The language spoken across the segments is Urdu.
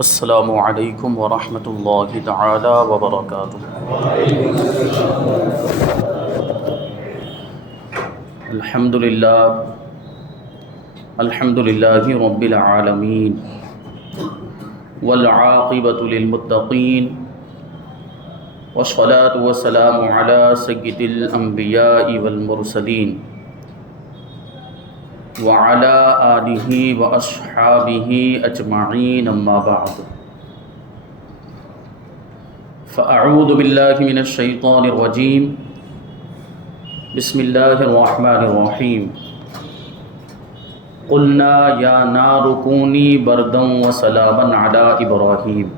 السلام علیکم ورحمۃ اللہ تعالی وبرکاتہ۔ الحمد للہ رب العالمین والعاقبۃ للمتقین والصلاة والسلام علی سید الانبیاء والمرسلین وعلى آلہ واصحابہ اجمعین، اما بعد فاعوذ باللہ من الشیطان الرجیم، بسم اللہ الرحمن الرحیم۔ قلنا یا نار کونی بردا وسلاما علی ابراہیم۔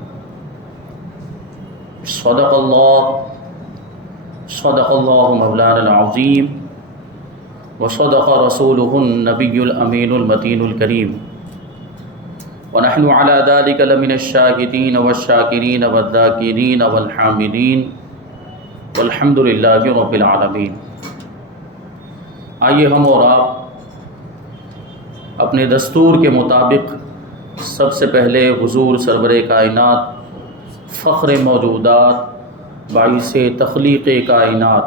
صدق اللہ مولانا العظیم وصدق رسولہ النبی الامین المتین الکریم، ونحن علی ذلک لمن الشاہدین والشاکرین والذاکرین والحامدین والحمد للہ رب العالمین۔ آئیے ہم اور آپ اپنے دستور کے مطابق سب سے پہلے حضور سرور کائنات، فخر موجودات، باعث تخلیق کائنات،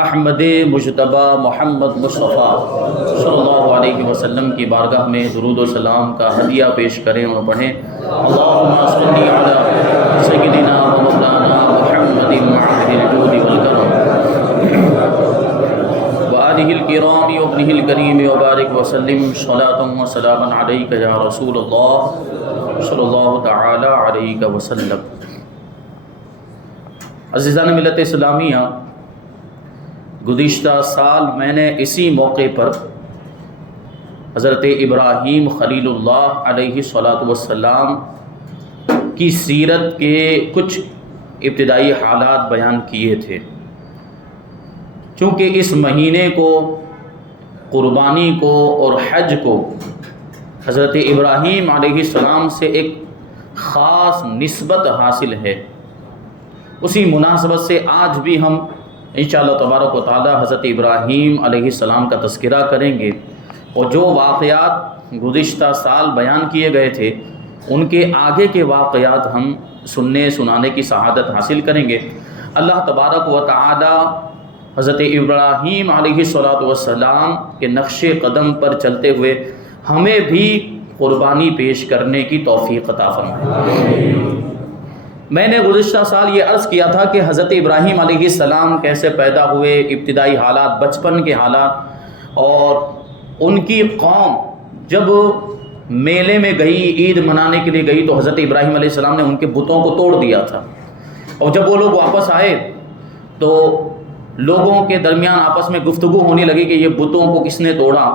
احمد مجتبی محمد مصطفیٰ صلی اللہ علیہ وسلم کی بارگاہ میں درود و سلام کا ہدیہ پیش کریں اور پڑھیں۔ اللہم صلی علی سیدنا و مولانا محمد معبد الجود والکرم وآلہ الکرام وابنہ الکریم وبارک وسلم صلاۃ و سلاما علیک یا رسول اللہ صلی اللہ تعالی علیہ وسلم۔ عزیزان ملت اسلامیہ، گزشتہ سال میں نے اسی موقع پر حضرت ابراہیم خلیل اللہ علیہ السلام کی سیرت کے کچھ ابتدائی حالات بیان کیے تھے۔ چونکہ اس مہینے کو، قربانی کو اور حج کو حضرت ابراہیم علیہ السلام سے ایک خاص نسبت حاصل ہے، اسی مناسبت سے آج بھی ہم انشاءاللہ تبارک و تعالی حضرت ابراہیم علیہ السلام کا تذکرہ کریں گے، اور جو واقعات گزشتہ سال بیان کیے گئے تھے ان کے آگے کے واقعات ہم سننے سنانے کی سعادت حاصل کریں گے۔ اللہ تبارک و تعالی حضرت ابراہیم علیہ السلام کے نقش قدم پر چلتے ہوئے ہمیں بھی قربانی پیش کرنے کی توفیق عطا فرمائے۔ میں نے گزشتہ سال یہ عرض کیا تھا کہ حضرت ابراہیم علیہ السلام کیسے پیدا ہوئے، ابتدائی حالات، بچپن کے حالات، اور ان کی قوم جب میلے میں گئی، عید منانے کے لیے گئی، تو حضرت ابراہیم علیہ السلام نے ان کے بتوں کو توڑ دیا تھا، اور جب وہ لوگ واپس آئے تو لوگوں کے درمیان آپس میں گفتگو ہونے لگی کہ یہ بتوں کو کس نے توڑا۔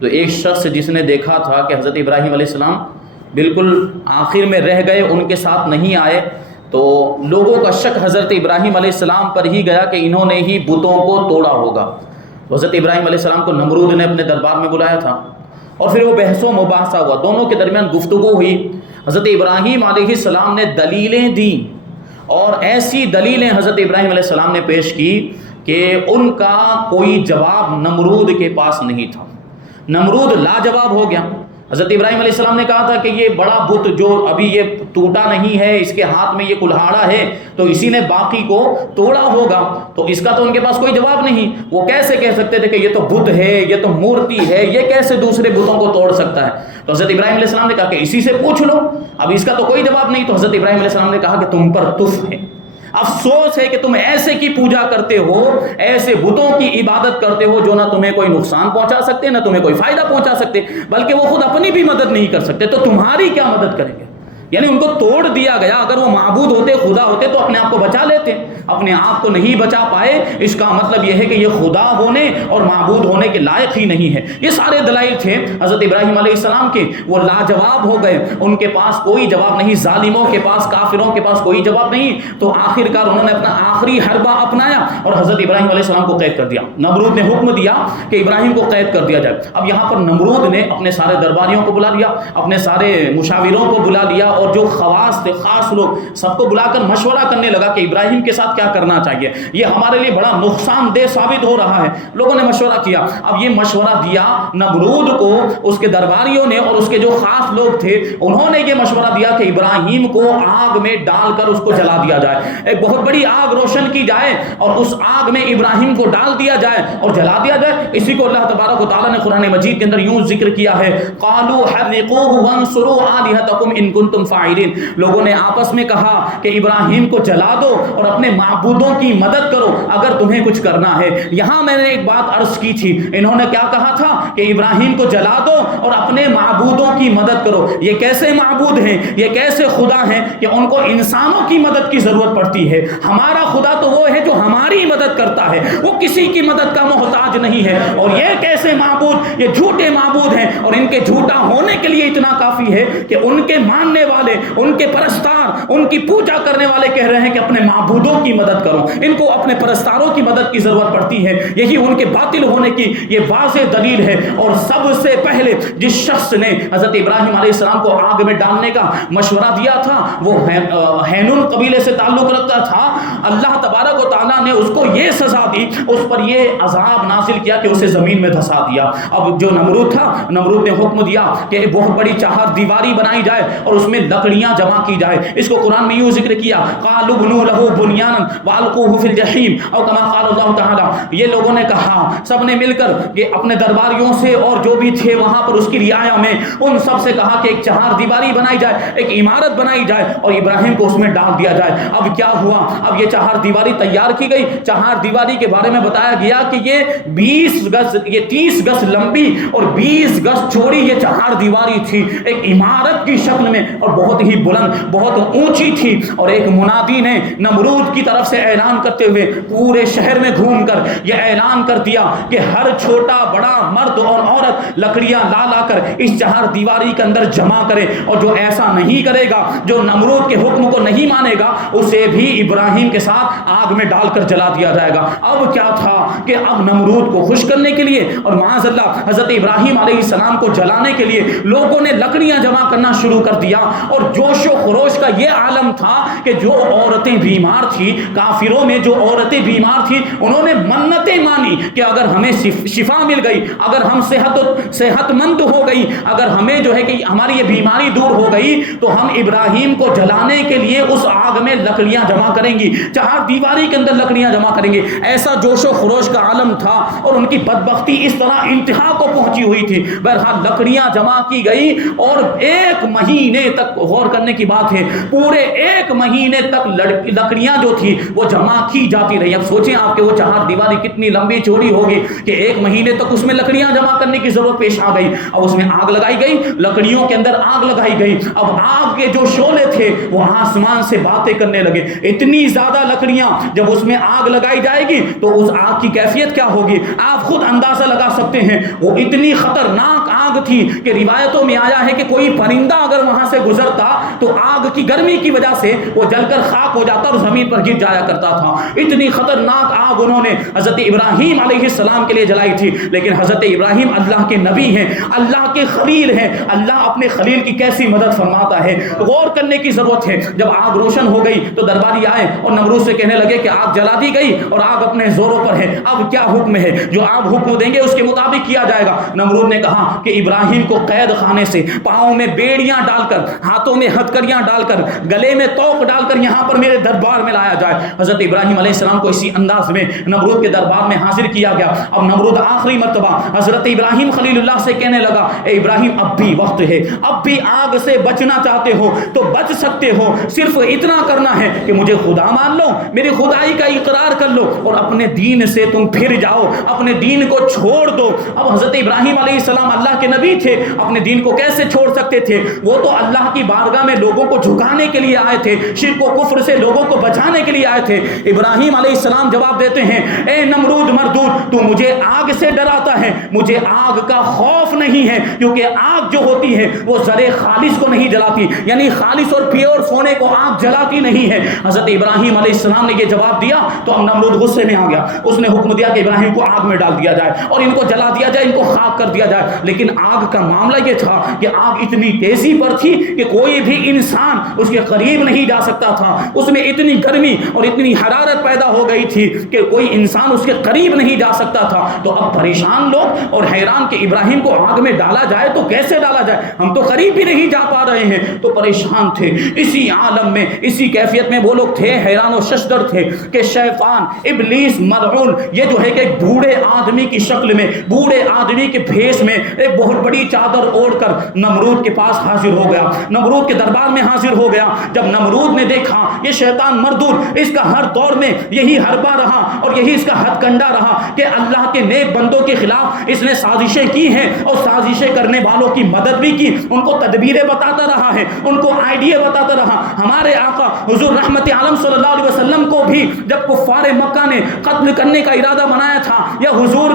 تو ایک شخص جس نے دیکھا تھا کہ حضرت ابراہیم علیہ السلام بالکل آخر میں رہ گئے، ان کے ساتھ نہیں آئے، تو لوگوں کا شک حضرت ابراہیم علیہ السلام پر ہی گیا کہ انہوں نے ہی بتوں کو توڑا ہوگا۔ تو حضرت ابراہیم علیہ السلام کو نمرود نے اپنے دربار میں بلایا تھا، اور پھر وہ بحث و مباحثہ ہوا، دونوں کے درمیان گفتگو ہوئی۔ حضرت ابراہیم علیہ السلام نے دلیلیں دیں، اور ایسی دلیلیں حضرت ابراہیم علیہ السلام نے پیش کی کہ ان کا کوئی جواب نمرود کے پاس نہیں تھا۔ نمرود لاجواب ہو گیا۔ حضرت ابراہیم علیہ السلام نے کہا تھا کہ یہ بڑا بت جو ابھی یہ ٹوٹا نہیں ہے، اس کے ہاتھ میں یہ کلہاڑا ہے، تو اسی نے باقی کو توڑا ہوگا، تو اس کا تو ان کے پاس کوئی جواب نہیں۔ وہ کیسے کہہ سکتے تھے کہ یہ تو بت ہے، یہ تو مورتی ہے، یہ کیسے دوسرے بتوں کو توڑ سکتا ہے؟ تو حضرت ابراہیم علیہ السلام نے کہا کہ اسی سے پوچھ لو، اب اس کا تو کوئی جواب نہیں۔ تو حضرت ابراہیم علیہ السلام نے کہا کہ تم پر تف ہے، افسوس ہے کہ تم ایسے کی پوجا کرتے ہو، ایسے بتوں کی عبادت کرتے ہو جو نہ تمہیں کوئی نقصان پہنچا سکتے، نہ تمہیں کوئی فائدہ پہنچا سکتے، بلکہ وہ خود اپنی بھی مدد نہیں کر سکتے، تو تمہاری کیا مدد کریں گے؟ یعنی ان کو توڑ دیا گیا۔ اگر وہ معبود ہوتے، خدا ہوتے، تو اپنے آپ کو بچا لیتے، اپنے آپ کو نہیں بچا پائے، اس کا مطلب یہ ہے کہ یہ خدا ہونے اور معبود ہونے کے لائق ہی نہیں ہے۔ یہ سارے دلائل تھے حضرت ابراہیم علیہ السلام کے، وہ لاجواب ہو گئے، ان کے پاس کوئی جواب نہیں، ظالموں کے پاس، کافروں کے پاس کوئی جواب نہیں۔ تو آخر کار انہوں نے اپنا آخری حربہ اپنایا اور حضرت ابراہیم علیہ السلام کو قید کر دیا۔ نمرود نے حکم دیا کہ ابراہیم کو قید کر دیا جائے۔ اب یہاں پر نمرود نے اپنے سارے درباریوں کو بلا لیا، اپنے سارے مشاوروں کو بلا لیا، اور جو خواص تھے خاص لوگ سب کو بلا کر مشورہ کرنے لگا کہ ابراہیم کے ساتھ کیا کرنا چاہیے، یہ ہمارے لیے بڑا نقصان دہ ثابت ہو رہا ہے۔ لوگوں نے مشورہ کیا، اب یہ مشورہ دیا نمرود کو، اس کے درباریوں نے اور اس کے جو خاص لوگ تھے انہوں نے یہ مشورہ دیا کہ ابراہیم کو آگ میں ڈال کر اس کو جلا دیا جائے، ایک بہت بڑی آگ روشن کی جائے اور اس آگ میں ابراہیم کو ڈال دیا جائے اور جلا دیا جائے۔ اسی کو اللہ تبارک و تعالیٰ نے قرآن مجید کے اندر یوں ذکر کیا ہے، قالوا حرقوه وانصروا آلهتكم ان کنتم فاعلین، لوگوں نے آپس میں کہا کہ ابراہیم کو جلا دو اور اپنے معبودوں کی مدد کرو اگر تمہیں کچھ کرنا ہے۔ یہاں میں نے ایک بات عرض کی تھی، انہوں نے کیا کہا تھا کہ ابراہیم کو جلا دو اور اپنے معبودوں کی مدد کرو۔ یہ کیسے معبود ہیں، یہ کیسے خدا ہیں کہ ان کو انسانوں کی مدد کی ضرورت پڑتی ہے؟ ہمارا خدا تو وہ ہے جو ہماری مدد کرتا ہے، وہ کسی کی مدد کا محتاج نہیں ہے۔ اور یہ کیسے معبود، یہ جھوٹے معبود ہیں، اور ان کے جھوٹا ہونے کے لیے اتنا کافی ہے کہ ان کے ماننے والے، ان کے پرستار، ان کی پوجا کرنے والے کہہ رہے ہیں کہ اپنے معبودوں کی مدد کرو، ان کو اپنے پرستاروں کی مدد کی ضرورت پڑتی ہے۔ یہی ان کے باطل ہونے کی یہ واضح دلیل ہے۔ اور سب سے پہلے جس شخص نے حضرت ابراہیم علیہ السلام کو آگ میں ڈالنے کا مشورہ دیا تھا وہ ہینون قبیلے سے تعلق رکھتا تھا۔ اللہ تبارک و تعالیٰ نے اس کو یہ سزا دی، اس پر یہ عذاب نازل کیا کہ اسے زمین میں دھسا دیا۔ اب جو نمرود تھا، نمرود نے حکم دیا کہ ایک بہت بڑی چہار دیواری بنائی جائے اور اس میں لکڑیاں جمع کی جائے۔ اس کو قرآن میں یوں ذکر کیا، قالوا بنوا له بنيانا والقوه في الجحيم او كما قال اللہ تعالیٰ، یہ لوگوں نے کہا، سب نے مل کر یہ اپنے درباریوں سے اور جو بھی تھے وہاں پر اس کی رعایا میں ان سب سے کہا کہ ایک چہار دیواری بنائی جائے، ایک عمارت بنائی جائے اور ابراہیم کو اس میں ڈال دیا جائے۔ اب کیا ہوا، اب یہ چہار دیواری تیار کی گئی۔ چہار دیواری کے بارے میں بتایا گیا کہ یہ 20 گز، یہ 30 گز لمبی اور 20 گز چوڑی یہ چہار دیواری تھی، ایک عمارت کی شکل میں، اور بہت ہی بلند، بہت اونچی تھی۔ اور ایک منادی نے نمرود کی طرف سے اعلان کرتے ہوئے پورے شہر میں گھوم کر یہ اعلان کر دیا کہ ہر چھوٹا بڑا مرد اور عورت لکڑیاں لا لا کر اس چہار دیواری کے اندر جمع کرے، اور جو ایسا نہیں کرے گا، جو نمرود کے حکم کو نہیں مانے گا، اسے بھی ابراہیم کے ساتھ آگ میں ڈال کر جلا دیا جائے گا۔ اب کیا تھا کہ اب نمرود کو خوش کرنے کے لیے اور معاذ اللہ حضرت ابراہیم علیہ السلام کو جلانے کے لیے لوگوں نے لکڑیاں جمع کرنا شروع کر دیا، اور جوش و خروش کا یہ عالم تھا کہ جو عورتیں بیمار تھیں، کافروں میں جو عورتیں بیمار تھیں، انہوں نے منتیں مانی کہ اگر ہمیں شفا مل گئی، اگر ہم صحت مند ہو گئی، اگر ہمیں جو ہے کہ ہماری یہ بیماری دور ہو گئی تو ہم ابراہیم کو جلانے کے لیے اس آگ میں لکڑیاں جمع کریں گی، چہار دیواری کے اندر لکڑیاں جمع کریں گے۔ ایسا جوش و خروش کا عالم تھا اور ان کی بدبختی اس طرح انتہا کو پہنچی ہوئی تھی۔ بہرحال لکڑیاں جمع کی گئی اور 1 مہینے تک، غور کرنے کی بات ہے، پورے 1 مہینے تک لکڑیاں جو تھی وہ جمع کی جاتی رہی۔ اب سوچیں آپ کہ وہ چہار دیواری کتنی لمبی چوڑی ہوگی کہ 1 مہینے تک اس میں لکڑیاں جمع کرنے کی ضرورت پیش آ گئی۔ اب اس میں آگ لگائی گئی، لکڑیوں کے اندر آگ لگائی گئی۔ اب آگ کے جو شعلے تھے وہ آسمان سے باتیں کرنے لگے۔ اتنی زیادہ لکڑیاں جب اس میں آگ لگائی جائے گی تو اس آگ کی کیفیت کیا ہوگی آپ خود اندازہ لگا سکتے ہیں۔ وہ اتنی خطرناک آگ تھی کہ روایتوں میں آیا ہے کہ کوئی پرندہ اگر وہاں سے گزرتا تو آگ کی گرمی کی وجہ سے وہ جل کر خاک ہو جاتا اور زمین پر گر جایا کرتا تھا۔ اتنی خطرناک آگ انہوں نے حضرت ابراہیم علیہ السلام کے لیے جلائی تھی، لیکن حضرت ابراہیم اللہ کے نبی ہیں، اللہ کے خلیل ہیں، اللہ اپنے خلیل کی کیسی مدد فرماتا ہے، غور کرنے کی ضرورت ہے۔ جب آگ روشن ہو گئی تو درباری آئے اور نمرود سے کہنے لگے کہ آگ جلا دی گئی اور آگ اپنے زوروں پر ہے، اب کیا حکم ہے؟ جو آپ حکم دیں گے اس کے مطابق کیا جائے گا۔ نمرود نے کہا کہ ابراہیم کو قید خانے سے پاؤں میں بیڑیاں ڈال کر، ہاتھوں میں ہتکڑیاں ڈال کر، گلے میں توق ڈال کر یہاں پر میرے دربار میں لایا جائے۔ حضرت ابراہیم علیہ السلام کو اسی انداز میں نمرود کے دربار میں حاضر کیا گیا۔ اب نمرود آخری مرتبہ حضرت ابراہیم خلیل اللہ سے کہنے لگا، اے ابراہیم اب بھی وقت ہے، اب بھی آگ سے بچنا چاہتے ہو تو بچ سکتے ہو، صرف اتنا کرنا ہے کہ مجھے خدا مان لو، میری خدائی کا اقرار کر لو اور اپنے دین سے تم پھر جاؤ، اپنے دین کو چھوڑ دو۔ اب حضرت ابراہیم علیہ السلام اللہ کے نبی تھے، اپنے دین کو کیسے چھوڑ سکتے تھے؟ وہ تو اللہ کی بارگاہ میں لوگوں کو جھکانے کے لیے آئے تھے، شرک و کفر سے لوگوں کو بچانے کے لیے آئے تھے۔ ابراہیم علیہ السلام جواب دیتے ہیں، اے نمرود مردود، تو مجھے آگ سے ڈراتا ہے، مجھے آگ کا خوف نہیں ہے، کیونکہ آگ جو ہوتی ہے وہ زرے خالص کو نہیں جلاتی، یعنی خالص اور پیور سونے کو آگ جلاتی نہیں ہے۔ حضرت ابراہیم علیہ السلام نے یہ جواب دیا تو اب نمرود غصے میں آ گیا، اس نے حکم دیا کہ ابراہیم کو آگ میں ڈال دیا جائے اور ان کو جلا دیا جائے، ان کو خاک کر دیا جائے۔ لیکن آگ کا معاملہ یہ تھا کہ آگ اتنی تیزی پر تھی کہ کوئی بھی انسان اس کے قریب نہیں جا سکتا تھا، اس میں اتنی گرمی اور اتنی حرارت پیدا ہو گئی تھی کہ کوئی انسان اس کے قریب نہیں جا سکتا تھا۔ تو اب پریشان لوگ اور حیران کہ ابراہیم کو آگ میں ڈالا جائے تو کیسے ڈالا جائے، ہم تو قریب بھی نہیں جا پا رہے ہیں، تو پریشان تھے۔ اسی عالم میں، اسی کیفیت میں وہ لوگ تھے، حیران و ششدر تھے کہ شیطان ابلیس ملعون یہ جو ہے کہ ایک بوڑھے آدمی کی شکل میں، بوڑھے آدمی کے بھیس میں ایک بہت بڑی چادر اوڑھ کر نمرود کے پاس حاضر ہو گیا، نمرود کے دربار میں حاضر ہو گیا۔ جب نمرود نے دیکھا یہ شیطان مردود اس کا ہر دور میں یہی حربہ رہا اور یہی اس کا ہتھ کنڈا رہا کہ اللہ کے نیک بندوں کے خلاف اس نے سازشیں کی ہیں اور سازشیں کرنے والوں کی مدد بھی کی، ان کو تدبیریں بتاتا رہا ہے، ان کو آئیڈیا بتاتا رہا۔ ہمارے آقا حضور رحمت عالم صلی اللہ علیہ وسلم کو بھی جب کفار مکہ نے قتل کرنے کا ارادہ بنایا تھا یا حضور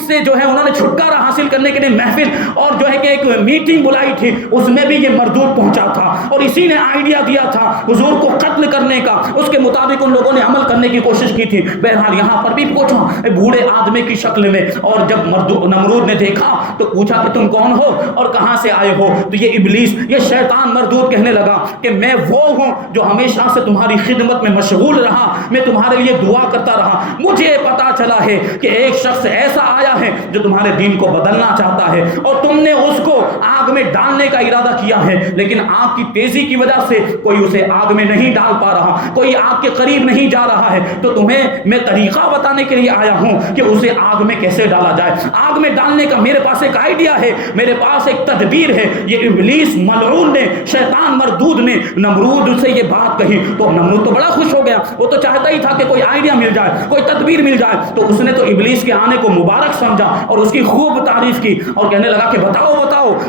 سے جو ہے انہوں نے چھٹکارا حاصل کرنے کے لیے محفل اور جو ہے کہ ایک میٹنگ بلائی تھی، اس میں بھی یہ مردود پہنچا تھا اور اسی نے آئیڈیا دیا تھا حضور کو قتل کرنے کا، اس کے مطابق ان لوگوں نے عمل کرنے کی کوشش کی تھی۔ بہرحال یہاں پر بھی پوچھا بوڑھے آدمی کی شکل میں، اور جب نمرود نے دیکھا تو پوچھا کہ تم کون ہو اور کہاں سے آئے ہو؟ تو یہ ابلیس، یہ شیطان مردود کہنے لگا کہ میں وہ ہوں جو ہمیشہ سے تمہاری خدمت میں مشغول رہا، میں تمہارے لیے دعا کرتا رہا۔ مجھے پتا چلا ہے کہ ایک شخص ایسا آیا ہے جو تمہارے دین کو بدلنا چاہتا ہے اور تم نے اس کو آگ میں ڈالنے کا ارادہ کیا ہے، لیکن آگ کی تیزی کی وجہ سے کوئی اسے آگ میں نہیں ڈال پا رہا، کوئی آگ کے قریب نہیں جا رہا ہے، تو تمہیں میں طریقہ بتانے کے لیے آیا ہوں کہ اسے آگ میں کیسے ڈالا جائے۔ آگ میں ڈالنے کا میرے پاس ایک آئیڈیا ہے، میرے پاس ایک تدبیر ہے۔ یہ ابلیس ملعون نے، شیطان مردود نے نمرود سے یہ بات کہی تو نمرود تو بڑا خوش ہو گیا، وہ تو چاہتا ہی تھا کہ کوئی آئیڈیا مل جائے، کوئی تدبیر مل جائے، تو اس نے تو ابلیس کے آنے کو مبارک سمجھا اور اس کی خوب تعریف کی اور کہنے لگا کہ بتاؤ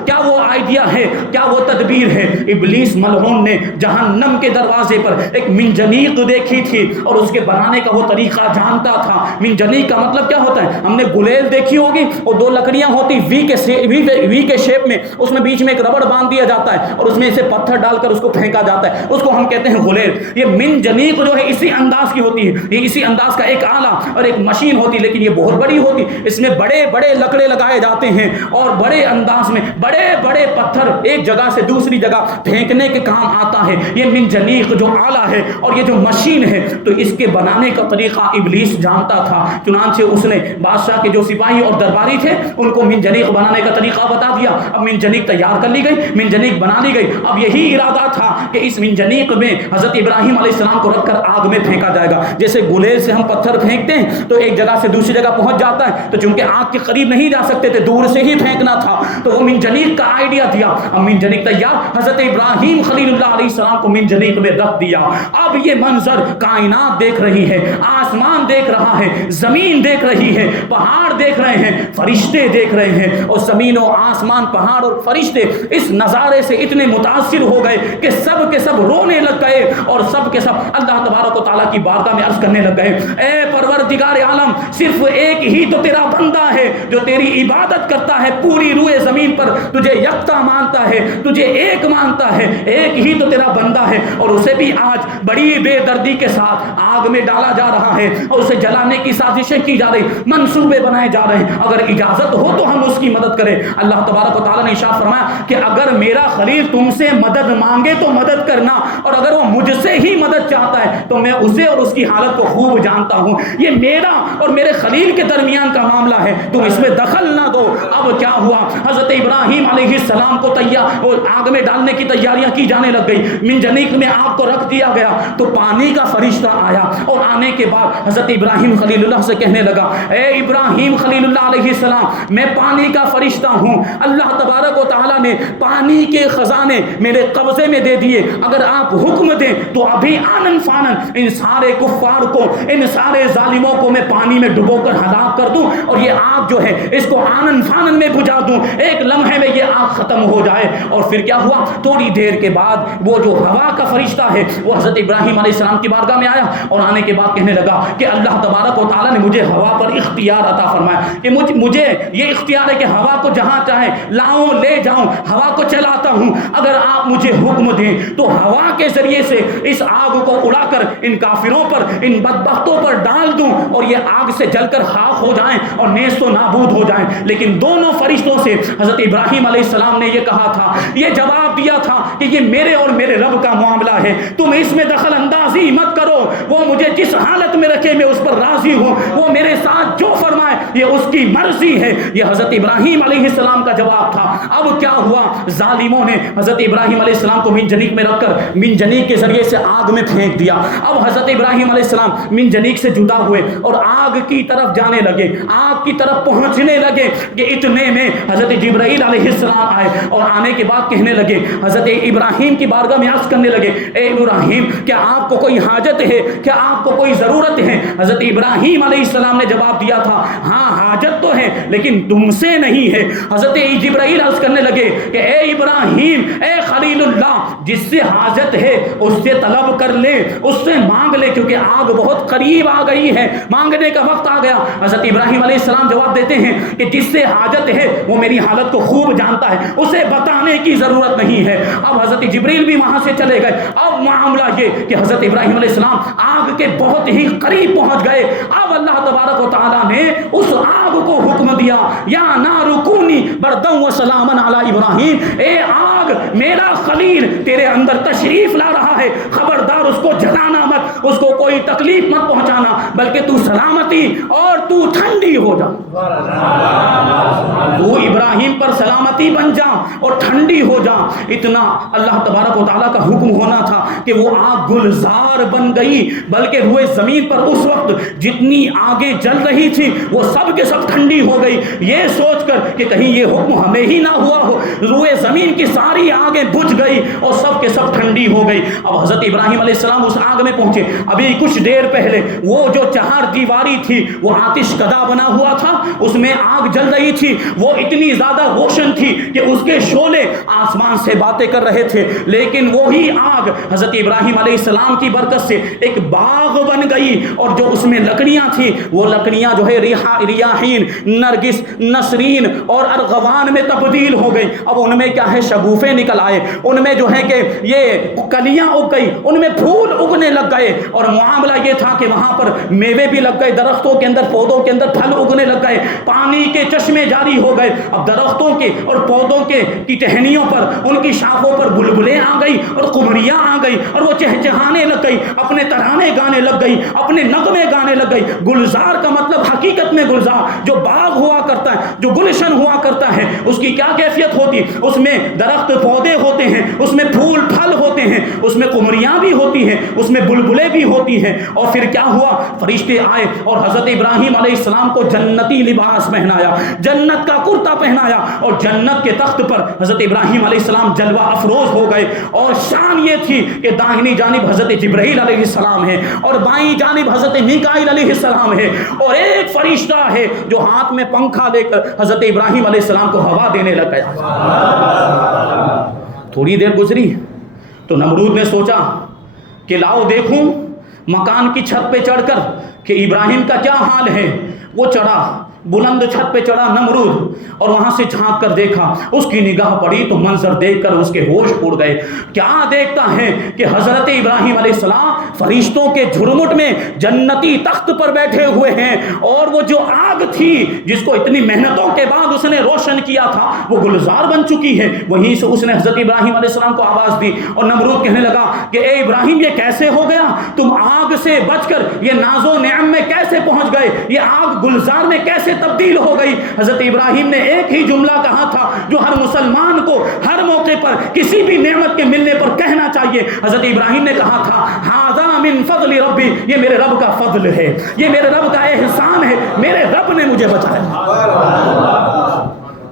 کیا وہ آئیڈیا ہے، کیا وہ تدبیر ہے۔ ابلیس ملعون نے جہنم کے دروازے پر ایک منجنیق دیکھی تھی اور اس کے بنانے کا وہ طریقہ جانتا تھا۔ منجنیق کا مطلب کیا ہوتا ہے؟ ہم نے گلیل دیکھی ہوگی، اور دو لکڑیاں ہوتی وی کے شیپ میں، اس میں بیچ میں ایک ربڑ باندھ دیا جاتا ہے اور اس میں اسے پتھر ڈال کر اس کو پھینکا جاتا ہے، اس کو ہم کہتے ہیں گلیل۔ یہ منجنیق جو ہے اسی انداز کی ہوتی ہے، یہ اسی انداز کا ایک آلہ اور ایک مشین ہوتی، لیکن یہ بہت بڑی ہوتی، اس میں بڑے بڑے لکڑے لگائے جاتے ہیں اور بڑے انداز میں بڑے بڑے پتھر ایک جگہ سے دوسری جگہ پھینکنے کے کام آتا ہے۔ یہ منجنیق جو آلہ ہے اور یہ جو مشین ہے، تو اس کے بنانے کا طریقہ ابلیس جانتا تھا، چنانچہ اس نے بادشاہ کے جو سپاہی اور درباری تھے ان کو منجنیق بنانے کا طریقہ بتا دیا۔ اب منجنیق تیار کر لی گئی، منجنیق بنا لی گئی۔ اب یہی ارادہ تھا کہ اس منجنیق میں حضرت ابراہیم علیہ السلام کو رکھ کر آگ میں پھینکا جائے گا۔ جیسے گلیل سے ہم پتھر پھینکتے ہیں تو ایک جگہ سے دوسری جگہ پہنچ جاتا ہے، تو چونکہ آگ کے قریب نہیں جا سکتے تھے، دور سے ہی پھینکنا تھا، تو وہ منجنیق کا آئیڈیا دیا۔ اب منجنیق تیار، حضرت ابراہیم خلیل اللہ علیہ السلام کو منجنیق میں رکھ دیا۔ اب یہ منظر کائنات دیکھ رہی ہے، آسمان دیکھ رہا ہے، زمین دیکھ رہی ہے، پہاڑ دیکھ رہے ہیں، فرشتے دیکھ رہے ہیں، اور زمین و آسمان، پہاڑ اور فرشتے اس نظارے سے اتنے متاثر ہو گئے کہ سب کے سب رونے لگ گئے اور سب کے سب اللہ تبارک و تعالیٰ کی بارگاہ میں عرض کرنے لگ گئے، اے پروردگار عالم، صرف ایک ہی تو تیرا بندہ ہے جو تیری عبادت کرتا ہے، پوری روئے زمین پر تجھے یکتا مانتا ہے، تجھے ایک مانتا ہے، ایک ہی تو تیرا بندہ ہے، اور اسے بھی آج بڑی بے دردی کے ساتھ آگ میں ڈالا جا رہا ہے اور اسے جلانے کی سازشیں کی جا رہی، منصوبے بنائے جا رہے ہیں۔ اگر اجازت ہو تو ہم اس کی مدد کریں۔ اللہ تبارک و تعالیٰ نے ارشاد فرمایا کہ اگر میرا خلیل تم سے مدد مانگے تو مدد کرنا، اور اگر وہ مجھ سے ہی مدد چاہتا ہے تو میں اسے اور اس کی حالت کو خوب جانتا ہوں، یہ میرا اور میرے خلیل کے درمیان کا معاملہ ہے، تم اس میں دخل نہ دو۔ اب کیا ہوا؟ حضرت ابراہیم علیہ السلام کو آگ میں ڈالنے کی تیاریاں کی جانے لگ گئی، منجنیق میں آگ کو رکھ دیا گیا، تو پانی کا فرشتہ آیا اور آنے کے بعد حضرت ابراہیم خلیل اللہ سے کہنے لگا، اے ابراہیم خلیل اللہ علیہ السلام، میں پانی کا فرشتہ ہوں، اللہ تبارک و تعالیٰ نے پانی کے خزانے میرے قبضے میں دے دیے، اگر آپ حکم دیں تو ابھی آنن فانن ان سارے کفار کو، ان سارے ظالموں کو میں پانی میں ڈبو کر ہلاک کر دوں اور یہ آگ جو ہے اس کو آنن فانن میں بجھا دوں، ایک لمحے میں یہ آگ ختم ہو جائے۔ اور پھر کیا ہوا؟ تھوڑی دیر کے بعد وہ جو ہوا کا فرشتہ ہے وہ حضرت ابراہیم علیہ السلام کی بارگاہ میں آیا اور آنے کے بعد کہنے لگا کہ اللہ تبارک و تعالیٰ نے مجھے ہوا پر اختیار عطا فرمایا کہ مجھے یہ اختیار ہے کہ ہوا کو جہاں چاہے لاؤں لے جاؤں، ہوا کو چلاتا ہوں، اگر آپ مجھے حکم دیں تو ہوا کے ذریعے سے اس آگ کو اڑا کر ان کافروں پر، ان بدبختوں پر ڈال دوں اور یہ آگ سے جل کر خاک ہو جائیں اور نیست و نابود ہو جائیں۔ لیکن ان دونوں فرشتوں سے حضرت ابراہیم علیہ السلام نے یہ کہا تھا، یہ جواب دیا تھا کہ یہ میرے اور میرے رب کا معاملہ ہے، تم اس میں دخل اندازی مت کرو، وہ مجھے جس حالت میں رکھے میں اس پر راضی ہوں، وہ میرے ساتھ جو فرمائے یہ اس کی مرضی ہے۔ یہ حضرت ابراہیم علیہ السلام کا جواب تھا۔ اب کیا ہوا، ظالموں نے حضرت ابراہیم علیہ السلام کو منجنیق میں رکھ کر منجنیق کے ذریعے سے آگ میں پھینک دیا۔ اب حضرت ابراہیم علیہ السلام منجنیق سے جدا ہوئے اور آگ کی طرف جانے لگے، آگ کی طرف پہنچنے لگے کہ اتنے میں حضرت جبرائیل علیہ السلام آئے اور آنے کے بعد کہنے لگے، حضرت ابراہیم کی بارگاہ میں عرض کرنے لگے، اے ابراہیم کیا آپ کو کوئی حاجت ہے، کیا آپ کو کوئی ضرورت ہے؟ حضرت ابراہیم علیہ السلام نے جواب دیا تھا، ہاں حاجت تو ہے لیکن تم سے نہیں ہے۔ حضرت جبرائیل عرض کرنے لگے کہ اے ابراہیم، اے خلیل اللہ، جس سے حاجت ہے اس سے طلب کر لے، اس سے مانگ لے، کیونکہ آگ بہت قریب آ گئی ہے، مانگنے کا وقت آ گیا۔ حضرت ابراہیم علیہ السلام جواب دیتے ہیں کہ جس سے حاجت ہے وہ میری حالت کو خوب جانتا ہے، اسے بتانے کی ضرورت نہیں ہے۔ اب حضرت جبریل بھی وہاں سے چلے گئے۔ اب معاملہ یہ کہ حضرت ابراہیم علیہ السلام آگ کے بہت ہی قریب پہنچ گئے۔ اب اللہ تبارک و تعالیٰ نے اس آگ کو حکم دیا، یا نار کونی برداً و سلاماً علی ابراہیم، اے آگ میرا خلیل تیرے اندر تشریف لا رہا ہے، خبردار اس کو جلانا مت، اس کو کوئی تکلیف مت پہنچانا، بلکہ تو سلامتی اور تو ٹھنڈی ہو جا، تو ابراہیم پر سلامتی بن جا اور ٹھنڈی ہو جا۔ اتنا اللہ تبارک و تعالیٰ کا حکم ہونا تھا کہ وہ آگ گلزار بن گئی، بلکہ روئے زمین پر اس وقت جتنی آگیں جل رہی تھی وہ سب کے سب ٹھنڈی ہو گئی، یہ سوچ کر کہ کہیں یہ حکم ہمیں ہی نہ ہوا ہو۔ روئے زمین کی ساری آگیں بجھ گئی اور سب کے سب ٹھنڈی ہو گئی۔ اب حضرت ابراہیم علیہ السلام اس آگ میں پہنچے۔ ابھی کچھ دیر پہلے وہ جو چہار دیواری تھی وہ آتش کدا بنا ہوا تھا، اس میں آگ جل رہی تھی، وہ اتنی زیادہ روشن تھی کہ اس کے شعلے آسمان سے باتیں کر رہے تھے، لیکن وہی آگ حضرت ابراہیم علیہ السلام کی برکت سے ایک باغ بن گئی، اور جو اس میں لکڑیاں تھیں وہ لکڑیاں جو ہے ریاحین، نرگس، نسرین اور ارغوان میں تبدیل ہو گئی۔ اب ان میں کیا ہے، شگوفے نکل آئے، ان میں جو ہے کہ یہ کلیاں اگ گئی، ان میں پھول اگنے لگ گئے، اور معاملہ یہ تھا کہ وہاں پر میوے بھی لگ گئے، درختوں کے اندر پودوں کے اندر پھل اگنے لگ گئے، پانی کے چشمے جاری ہو گئے۔ اب درختوں کے اور پودوں کے کی ٹہنیوں پر، ان کی شاخوں پر بلبلیں آ گئی اور قمریاں آ گئی، اور وہ چہچہانے لگ گئی، اپنے ترانے گانے لگ گئی، اپنے نغمے گانے لگ گئی۔ گلزار کا مطلب حقیقت میں گلزار جو باغ ہوا کرتا ہے، جو گلشن ہوا کرتا ہے، اس کی کیا کیفیت ہوتی؟ اس میں درخت پودے ہوتے ہیں، اس میں پھول پھل ہوتے ہیں، اس میں قمریاں بھی ہوتی ہیں، اس میں بلبلیں بھی ہوتی ہیں۔ اور پھر کیا ہوا، فرشتے آئے اور حضرت ابراہیم علیہ السلام کو جنتی لباس پہنایا، جنت کا کرتا پہنایا، اور جنت کے تخت پر حضرت ابراہیم علیہ السلام جلوہ افروز ہو گئے۔ اور شان یہ تھی کہ داہنی جانب حضرت جبرائیل علیہ السلام ہے اور بائیں جانب حضرت میکائیل علیہ السلام ہے، اور ایک فرشتہ ہے جو ہاتھ میں پنکھا لے کر حضرت ابراہیم علیہ السلام کو ہوا دینے لگ گیا۔ تھوڑی دیر گزری تو نمرود نے سوچا کہ لاؤ دیکھوں مکان کی چھت پہ چڑھ کر کہ ابراہیم کا کیا حال ہے۔ وہ چڑھا، بلند چھت پہ چڑھا نمرود، اور وہاں سے جھانک کر دیکھا، اس کی نگاہ پڑی تو منظر دیکھ کر اس کے ہوش اڑ گئے۔ کیا دیکھتا ہے کہ حضرت ابراہیم علیہ السلام فرشتوں کے جھرمٹ میں جنتی تخت پر بیٹھے ہوئے ہیں، اور وہ جو آگ تھی جس کو اتنی محنتوں کے بعد اس نے روشن کیا تھا وہ گلزار بن چکی ہے۔ وہیں سے اس نے حضرت ابراہیم علیہ السلام کو آواز دی، اور نمرود کہنے لگا کہ اے ابراہیم یہ کیسے ہو گیا، تم آگ سے بچ کر یہ ناز و نعم میں کیسے پہنچ گئے، یہ آگ گلزار میں کیسے تبدیل ہو گئی؟ حضرت ابراہیم نے ایک ہی جملہ کہا تھا جو ہر مسلمان کو ہر موقع پر کسی بھی نعمت کے ملنے پر کہنا چاہیے۔ حضرت ابراہیم نے کہا تھا ھذا من فضل ربی، یہ میرے رب کا فضل ہے، یہ میرے رب کا احسان ہے، میرے رب نے مجھے بچایا۔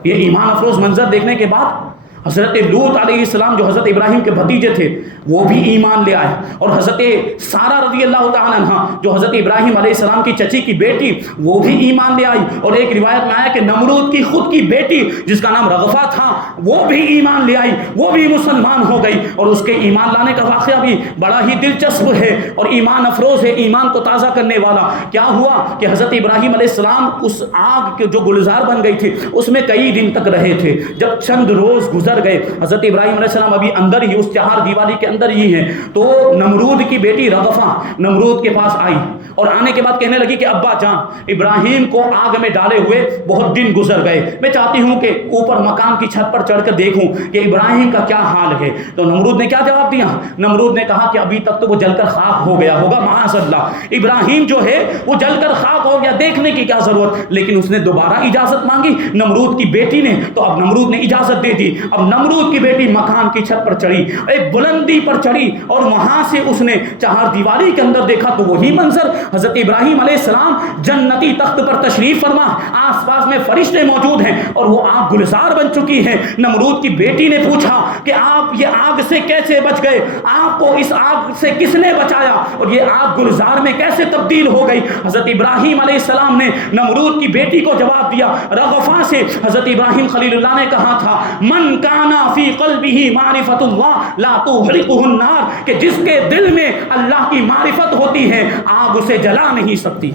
یہ ایمان افروز منظر دیکھنے کے بعد حضرت لوط علیہ السلام جو حضرت ابراہیم کے بھتیجے تھے وہ بھی ایمان لے آئے، اور حضرت سارہ رضی اللہ تعالیٰ عنہ جو حضرت ابراہیم علیہ السلام کی چچی کی بیٹی وہ بھی ایمان لے آئی، اور ایک روایت میں آیا کہ نمرود کی خود کی بیٹی جس کا نام رغفہ تھا وہ بھی ایمان لے آئی، وہ بھی مسلمان ہو گئی۔ اور اس کے ایمان لانے کا واقعہ بھی بڑا ہی دلچسپ ہے اور ایمان افروز ہے، ایمان کو تازہ کرنے والا۔ کیا ہوا کہ حضرت ابراہیم علیہ السلام اس آگ کے جو گلزار بن گئی تھی اس میں کئی دن تک رہے تھے۔ جب چند روز گزر گزر گئے. حضرت ابراہیم علیہ السلام ابھی اندر ہی اس چہار دیواری کے اندر ہی ہیں. تو نمرود کی بیٹی رغفہ نمرود کے پاس آئی اور آنے کے بعد کہنے لگی کہ ابا جان ابراہیم کو آگ میں ڈالے ہوئے بہت دن گزر گئے, میں چاہتی ہوں کہ اوپر مکان کی چھت پر چڑھ کر دیکھوں کہ ابراہیم کا کیا حال ہے. تو نمرود نے کیا جواب دیا؟ نمرود نے کہا کہ ابھی تک تو وہ جل کر خاک ہو گیا ہوگا, معاذ اللہ, ابراہیم جو ہے وہ جل کر خاک ہو گیا, دیکھنے کی کیا ضرورت. لیکن اس نے دوبارہ اجازت مانگی نمرود کی بیٹی نے, تو اب نمرود نے اجازت دے دی. اب نمرود کی بیٹی مکان کی چھت پر چڑھی, ایک بلندی پر چڑھی اور وہاں سے اس نے چہار دیواری کے اندر دیکھا تو وہی منظر, حضرت ابراہیم علیہ السلام جنتی تخت پر تشریف فرما, آس پاس میں فرشتے موجود ہیں اور وہ آگ گلزار بن چکی ہے. نمرود کی بیٹی نے پوچھا کہ آپ یہ آگ سے کیسے بچ گئے, آپ کو اس آگ سے کس نے بچایا اور یہ آگ گلزار میں کیسے تبدیل ہو گئی. حضرت ابراہیم علیہ السلام نے نمرود کی بیٹی کو جواب دیا رغفہ سے. حضرت ابراہیم خلیل اللہ نے کہا تھا من کانا فی قلبہ معرفت اللہ لا تحرقہ النار, کہ جس کے دل میں اللہ کی معرفت ہوتی ہے آگ اسے جلا نہیں سکتی.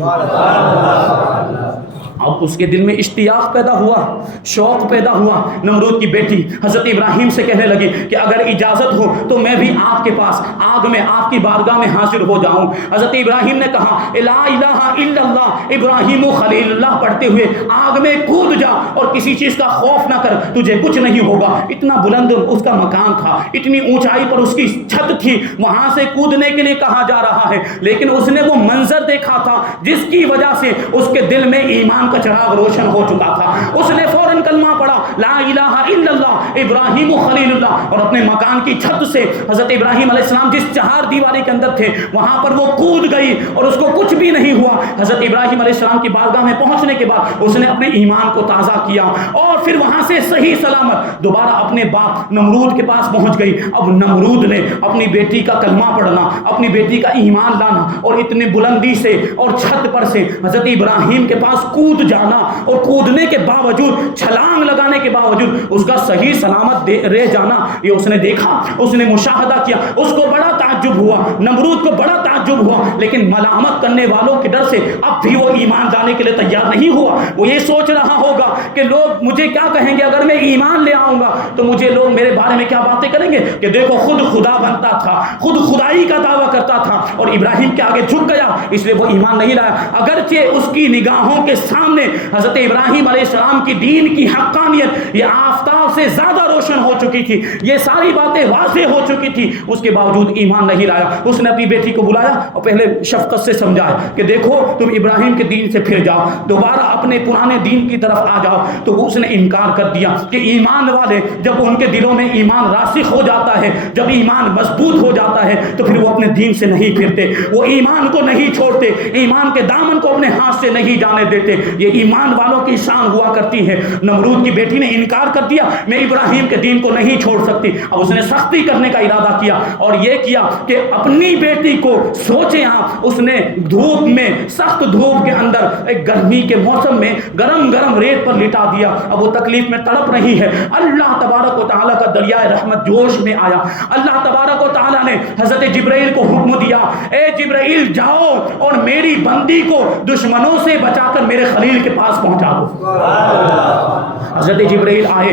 اب اس کے دل میں اشتیاق پیدا ہوا, شوق پیدا ہوا. نمرود کی بیٹی حضرت ابراہیم سے کہنے لگی کہ اگر اجازت ہو تو میں بھی آپ کے پاس آگ میں آپ کی بارگاہ میں حاضر ہو جاؤں. حضرت ابراہیم نے کہا لا الہ الا اللہ, ابراہیم خلیل اللہ پڑھتے ہوئے آگ میں کود جا اور کسی چیز کا خوف نہ کر, تجھے کچھ نہیں ہوگا. اتنا بلند اس کا مکان تھا, اتنی اونچائی پر اس کی چھت تھی, وہاں سے کودنے کے لیے کہا جا رہا ہے. لیکن اس نے وہ منظر دیکھا تھا جس کی وجہ سے اس کے دل میں ایمان کا چراغ روشن ہو چکا تھا. اس نے فوراً کلمہ پڑھا لا الہ الا اللہ ابراہیم خلیل اللہ, اور اپنے مکان کی چھت سے حضرت ابراہیم علیہ السلام جس چہار دیواری کے اندر تھے وہاں پر وہ کود گئی اور اس کو کچھ بھی نہیں ہوا. حضرت ابراہیم علیہ السلام کی بارگاہ میں پہنچنے کے بعد اس نے اپنے ایمان کو تازہ کیا اور پھر وہاں سے صحیح سلامت دوبارہ اپنے باپ نمرود کے پاس پہنچ گئی. اب نمرود نے اپنی بیٹی کا کلمہ پڑھنا, اپنی بیٹی کا ایمان لانا اور اتنی بلندی سے اور چھت پر سے حضرت ابراہیم کے پاس کود جانا اور کودنے کے باوجود چھلانگ لگانے کے باوجود اس کا صحیح سلامت رہ جانا, یہ اس نے دیکھا, اس نے مشاہدہ کیا. اس کو بڑا تعجب ہوا, نمرود کو بڑا تعجب ہوا, لیکن ملامت کرنے والوں کے ڈر سے اب بھی وہ ایمان لانے کے لیے تیار نہیں ہوا. وہ یہ سوچ رہا ہوگا کہ لوگ مجھے کیا کہیں گے, اگر میں ایمان لے آؤں گا تو مجھے لوگ میرے بارے میں کیا باتیں کریں گے کہ دیکھو خود خدا بنتا تھا, خود خدائی کا دعویٰ کرتا تھا اور ابراہیم کے آگے جھک گیا, اس لیے وہ ایمان نہیں لایا. اگرچہ اس کی نگاہوں کے سامنے حضرت ابراہیم علیہ السلام کی دین کی حقانیت یہ آفتاب سے زیادہ روشن ہو چکی تھی, یہ ساری باتیں واضح ہو چکی تھی, اس کے باوجود ایمان نہیں لایا. اس نے اپنی بیٹی کو بلایا اور پہلے شفقت سے سمجھایا کہ دیکھو تم ابراہیم کے دین سے پھر جاؤ, دوبارہ اپنے پرانے دین کی طرف آ جاؤ. تو اس نے انکار کر دیا کہ ایمان والے جب ان کے دلوں میں ایمان راسخ ہو جاتا ہے, جب ایمان مضبوط ہو جاتا ہے تو پھر وہ اپنے دین سے نہیں پھرتے, وہ ایمان کو نہیں چھوڑتے, ایمان کے دامن کو اپنے ہاتھ سے نہیں جانے دیتے. یہ ایمان والوں کی شان ہوا کرتی ہے. نمرود کی بیٹی نے انکار کر دیا, میں ابراہیم کے دین کو نہیں چھوڑ سکتی. اب اس نے سختی کرنے کا ارادہ کیا اور یہ کیا کہ اپنی بیٹی کو سوچیں آپ, اس نے دھوپ میں, سخت دھوپ کے اندر ایک گرمی کے موسم میں گرم گرم ریت پر لٹا دیا. اب وہ تکلیف میں تڑپ رہی ہے. اللہ تبارک و تعالیٰ کا دریائے رحمت جوش میں آیا. اللہ تبارک و تعالیٰ نے حضرت جبرائیل کو حکم دیا, اے جبرائیل جاؤ اور میری بندی کو دشمنوں سے بچا کر میرے خلیل کے پاس پہنچا دو. حضرت جبرائیل آئے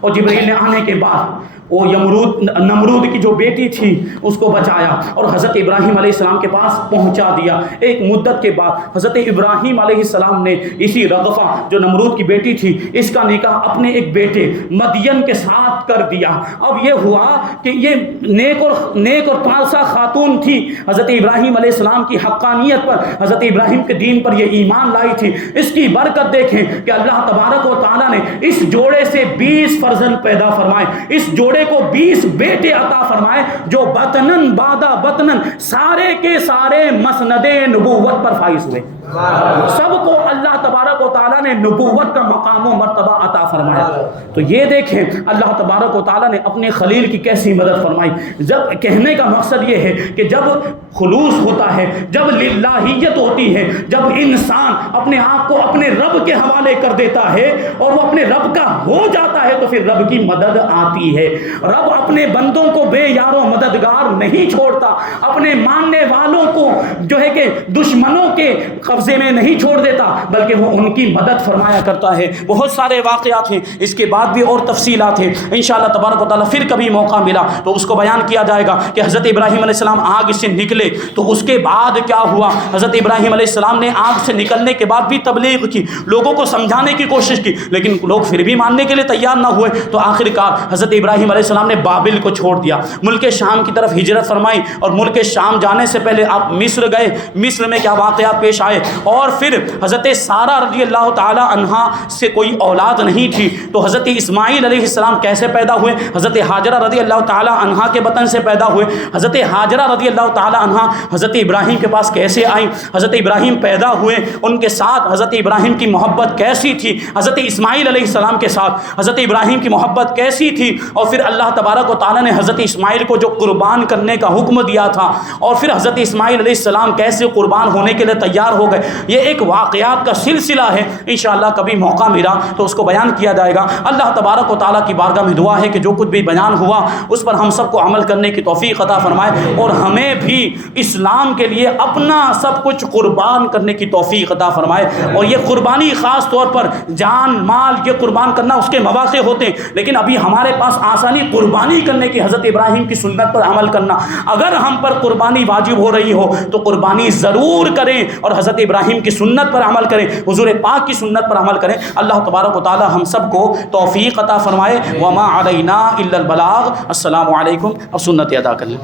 اور جبرائیل نے آنے کے بعد وہ نمرود کی جو بیٹی تھی اس کو بچایا اور حضرت ابراہیم علیہ السلام کے پاس پہنچا دیا. ایک مدت کے بعد حضرت ابراہیم علیہ السلام نے اسی رغفہ جو نمرود کی بیٹی تھی اس کا نکاح اپنے ایک بیٹے مدین کے ساتھ کر دیا. اب یہ ہوا کہ یہ نیک اور پارسا خاتون تھی, حضرت ابراہیم علیہ السلام کی حقانیت پر, حضرت ابراہیم کے دین پر یہ ایمان لائی تھی. اس کی برکت دیکھیں کہ اللہ تبارک و تعالیٰ نے اس جوڑے سے 20 فرزند پیدا فرمائے, اس جوڑے کو 20 بیٹے عطا فرمائے جو بطنن بعد بطنن سارے کے سارے مسند نبوت پر فائز ہوئے. سب کو اللہ تبارک و تعالیٰ نے نبوت کا مقام و مرتبہ عطا فرمایا. تو یہ دیکھیں اللہ تبارک و تعالیٰ نے اپنے خلیل کی کیسی مدد فرمائی. جب کہنے کا مقصد یہ ہے کہ جب خلوص ہوتا ہے, جب للہیت ہوتی ہے, جب انسان اپنے آپ کو اپنے رب کے حوالے کر دیتا ہے اور وہ اپنے رب کا ہو جاتا ہے تو پھر رب کی مدد آتی ہے. رب اپنے بندوں کو بے یار و مدد مددگار نہیں چھوڑتا، اپنے ماننے والوں کو جو ہے کہ دشمنوں کے قبضے میں نہیں چھوڑ دیتا، بلکہ وہ ان کی مدد فرمایا کرتا ہے۔ بہت سارے واقعات ہیں، اس کے بعد بھی اور تفصیلات ہیں، انشاءاللہ تبارک و تعالیٰ پھر کبھی موقع ملا تو اس کو بیان کیا جائے گا کہ حضرت ابراہیم علیہ السلام آگ سے نکلے تو اس کے بعد کیا ہوا۔ حضرت ابراہیم علیہ السلام نے آگ سے نکلنے کے بعد بھی تبلیغ کی، لوگوں کو سمجھانے کی کوشش کی، لیکن لوگ پھر بھی ماننے کے لیے تیار نہ ہوئے، تو آخرکار حضرت ابراہیم علیہ السلام نے بابل کو چھوڑ دیا، ملک شام کی طرف ہجرت فرمائی، اور ملک شام جانے سے پہلے آپ مصر گئے، مصر میں کیا واقعات پیش آئے، اور پھر حضرت سارہ رضی اللہ تعالی عنہا سے کوئی اولاد نہیں تھی، تو حضرت اسماعیل علیہ السلام کیسے پیدا ہوئے، حضرت ہاجرہ رضی اللہ تعالی عنہا کے بطن سے پیدا ہوئے، حضرت ہاجرہ رضی اللہ تعالی عنہا حضرت ابراہیم کے پاس کیسے آئیں، حضرت ابراہیم پیدا ہوئے، ان کے ساتھ حضرت ابراہیم کی محبت کیسی تھی، حضرت اسماعیل علیہ السلام کے ساتھ حضرت ابراہیم کی محبت کیسی تھی، اور پھر اللہ تبارک و تعالیٰ نے حضرت اسماعیل کو جو قربان کرنے کا حکم دیا تھا، اور پھر حضرت اسماعیل علیہ السلام کیسے قربان ہونے کے لیے تیار ہو گئے، یہ ایک واقعات کا سلسلہ ہے، انشاءاللہ کبھی موقع ملا تو اس کو بیان کیا جائے گا۔ اللہ تبارک و تعالیٰ کی بارگاہ میں دعا ہے کہ جو کچھ بھی بیان ہوا اس پر ہم سب کو عمل کرنے کی توفیق عطا فرمائے، اور ہمیں بھی اسلام کے لیے اپنا سب کچھ قربان کرنے کی توفیق عطا فرمائے، اور یہ قربانی خاص طور پر جان مال یہ قربان کرنا اس کے مواقع ہوتے ہیں، لیکن ابھی ہمارے پاس آسانی قربانی کرنے کی، حضرت ابراہیم کی سنت پر عمل کرنا، اگر ہم پر قربانی واجب ہو رہی ہو تو قربانی ضرور کریں، اور حضرت ابراہیم کی سنت پر عمل کریں، حضور پاک کی سنت پر عمل کریں۔ اللہ تبارک و تعالی ہم سب کو توفیق عطا فرمائے۔ وما علینا الا البلاغ۔ السلام علیکم، اور سنت ادا کریں۔